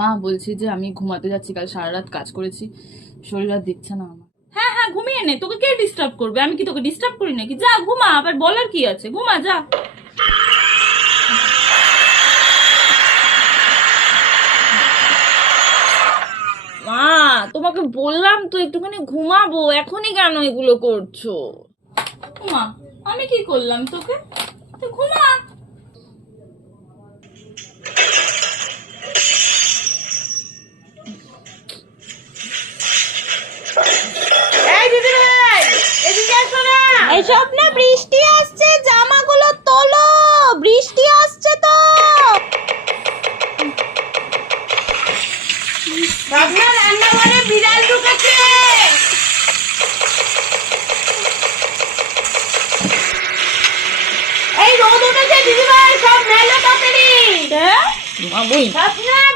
মা বলছি যে আমি ঘুমাতে যাচ্ছি, কাল সারা রাত কাজ করেছি, শরীর আর দিচ্ছে না আমার। হ্যাঁ হ্যাঁ, ঘুমিয়ে নে, তোকে কে ডিস্টার্ব করবে? আমি কি তোকে ডিস্টার্ব করি নাকি? যা ঘুমা, আবার বলার কি আছে, ঘুমা যা। মা, তোমাকে বললাম তো একটুখানি ঘুমাবো, এখনই কেন এগুলো করছো? ঘুমা। আমি কি করলাম তোকে? তুই ঘুমা। এসব না, বৃষ্টি আসছে, জামাগুলো তোলো, বৃষ্টি আসছে তো। আপনার রান্নাঘরে বিড়াল ঢুকেছে। এই রোদ উঠেছে দিদিভাই, সব মেলো তাড়াতাড়ি। ঘুমাবোই। আপনার